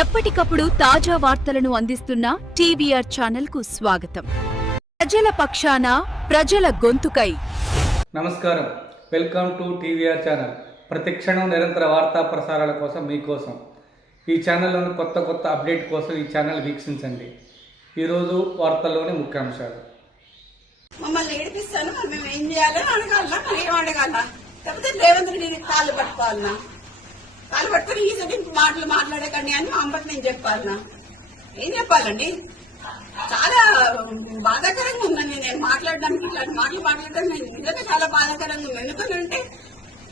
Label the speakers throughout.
Speaker 1: ఎప్పటికప్పుడు తాజా వార్తలను అందిస్తున్న టీవీఆర్ ఛానల్కు స్వాగతం. ప్రజల పక్షాన ప్రజల గొంతుకై.
Speaker 2: నమస్కారం. Welcome to TVR channel. ప్రతి క్షణం నిరంతర వార్తా ప్రసారాల కోసం మీకోసం. ఈ ఛానల్లోని కొత్త కొత్త అప్డేట్ కోసం ఈ ఛానల్ వీక్షించండి. ఈరోజు వార్తల్లోని ముఖ్యాంశాలు.
Speaker 3: మమ్మల్ని ఏడిపిస్తాను మేము ఏం చేయాలని అడగాలనా? మరి ఏం రేవంత్ రెడ్డి కాళ్ళు పట్టుకోవాలనా? కాళ్ళు పట్టుకుని ఈ సెకండ్ మాటలు మాట్లాడకండి అని మా అమ్మకి నేను చెప్పాలన్నా ఏం చెప్పాలండి? చాలా బాధాకరంగా ఉందండి నేను మాట్లాడడానికి ఇట్లాంటి మాటలు మాట్లాడడం నేను నిజంగా చాలా బాధాకరంగా ఉంది. ఎందుకని అంటే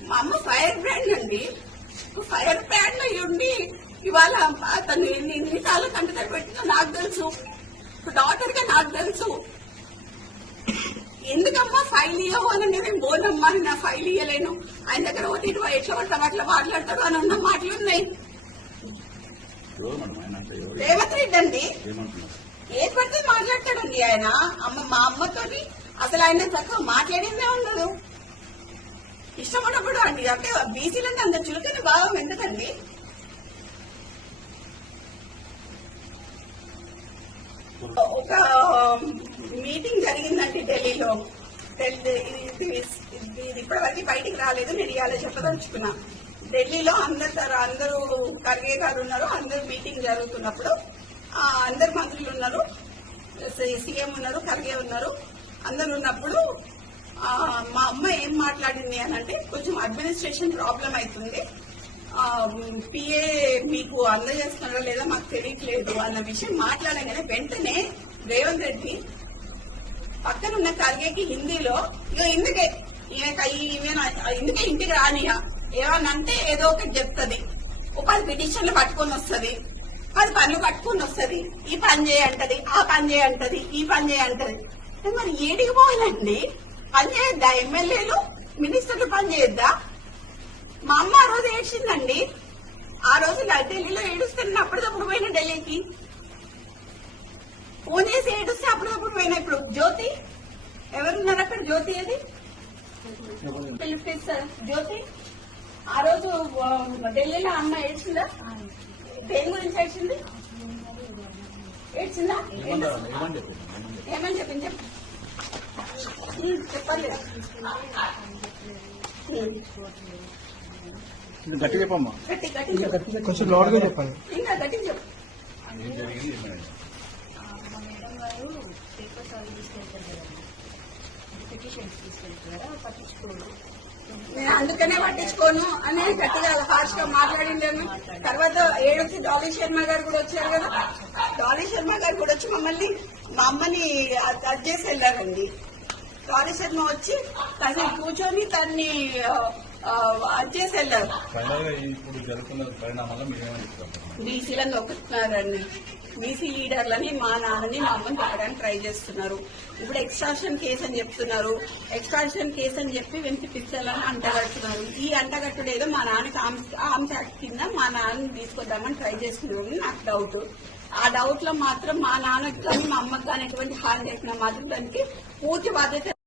Speaker 3: మా అమ్మ ఫైర్ బ్రాండ్ అండి. ఫైర్ బ్రాండ్ అయ్యి ఉండి ఇవాళ తను ఎన్ని ఎన్నిసార్లు కంటి పెట్టినా నాకు తెలుసు. డాక్టర్గా నాకు తెలుసు. ఎందుకమ్మా ఫైల్ ఇవ్వవు అని నేను బోనమ్మా? నా ఫైల్ ఇవ్వలేను ఆయన దగ్గర ఒకటి ఇటు ఎట్లా పడతాం అట్లా మాట్లాడతాడు అని ఉన్న మాటలు ఉన్నాయి. రేవంత్ రెడ్డి అండి. ఏది పడితే మాట్లాడతాడండి ఆయన. అమ్మ మా అమ్మతోని అసలు ఆయన చక్కగా మాట్లాడిందే ఉండదు. ఇష్టం ఉన్నప్పుడు అండి అంటే బీసీలంటే అంత చులకని భావం ఎందుకండి ఒక మీటింగ్ జరిగిందండి ఢిల్లీలో ఢిల్లీ ఇది ఇది ఇప్పటివరకు బయటికి రాలేదు. నేను ఇవాళ చెప్పదలుచుకున్నా. ఢిల్లీలో అందరు అందరూ ఖర్గే గారు ఉన్నారు అందరు మీటింగ్ జరుగుతున్నప్పుడు అందరు మంత్రులు ఉన్నారు సీఎం ఉన్నారు ఖర్గే ఉన్నారు. అందరు ఉన్నప్పుడు మా అమ్మ ఏం మాట్లాడింది అని అంటే కొంచెం అడ్మినిస్ట్రేషన్ ప్రాబ్లం అవుతుంది. పిఏ మీకు అందజేస్తున్నారో లేదా మాకు తెలియట్లేదు అన్న విషయం మాట్లాడగానే వెంటనే రేవంత్ రెడ్డి పక్కన ఉన్న సరిగేకి హిందీలో ఇక ఇందుకే ఈమె ఈమె ఇందుకే ఇంటికి రానియా ఏమన్నా అంటే ఏదో ఒకటి చెప్తుంది. ఓ పది పిటిషన్లు పట్టుకొని వస్తుంది. పది పనులు పట్టుకొని వస్తుంది. ఈ పని చేయంటది ఆ పని చేయంటది ఈ పని చేయంటది మరి ఏడికి పోవాలండి పని చేయొద్దా? ఎమ్మెల్యేలు మినిస్టర్లు పని చేయొద్దా? మా అమ్మ ఆ రోజు ఏడ్చిందండి. ఆ రోజు ఢిల్లీలో ఏడుస్తాను అప్పటికప్పుడు పోయిన ఢిల్లీకి. అప్పటికప్పుడు పోయినా ఇప్పుడు. జ్యోతి? ఎవరున్నారు అక్కడ? జ్యోతి అది జ్యోతి? ఆ రోజు ఢిల్లీలో అమ్మ ఏడ్చిందా? దేని గురించి ఏడ్చింది? ఏడ్చిందా? ఏమని చెప్పింది? చెప్పు. చెప్పాలి
Speaker 4: గట్టి చెప్పమ్మా.
Speaker 3: గట్టి గట్టి
Speaker 4: కొంచెం లోడ్గా చెప్పాలి.
Speaker 3: ఇంకా గట్టి చెప్పు.
Speaker 5: మేడం పేపర్స్ అవి తీసుకెళ్తారు కదండి పిటిషన్స్ తీసుకెళ్తారు పట్టించుకోరు
Speaker 3: నేను అందుకనే పట్టించుకోను అని గట్టిగా హార్ష్గా మాట్లాడిండాను. తర్వాత ఏడొచ్చి డాలీ శర్మ గారు కూడా వచ్చారు కదా. డాలీ శర్మ గారు కూడా వచ్చి మమ్మల్ని మా అమ్మని అది చేసి వెళ్ళారండి డాలీ శర్మ వచ్చి కాసేపు కూర్చొని తన్ని చేసి వెళ్ళారు బీసీలను నొక్కుతున్నారండి. బీసీ లీడర్లని మా నాన్నని మా అమ్మని పెట్టడానికి ట్రై చేస్తున్నారు. ఇప్పుడు ఎక్స్ట్రాషన్ కేసు అని చెప్తున్నారు. ఎక్స్ట్రాషన్ కేసు అని చెప్పి వెంటి పిచ్చలని అంటగడుతున్నారు ఈ అంటగట్టుడు ఏదో మా నాన్నకి ఆర్మ్స్ యాక్ట్ కింద మా నాన్నని తీసుకొద్దామని ట్రై చేస్తున్నారు నాకు డౌట్. ఆ డౌట్లో మాత్రం మా నాన్నకి కానీ మా అమ్మకి కానీ ఎటువంటి హాని చేసినా మాత్రం దానికి పూర్తి బాధ్యత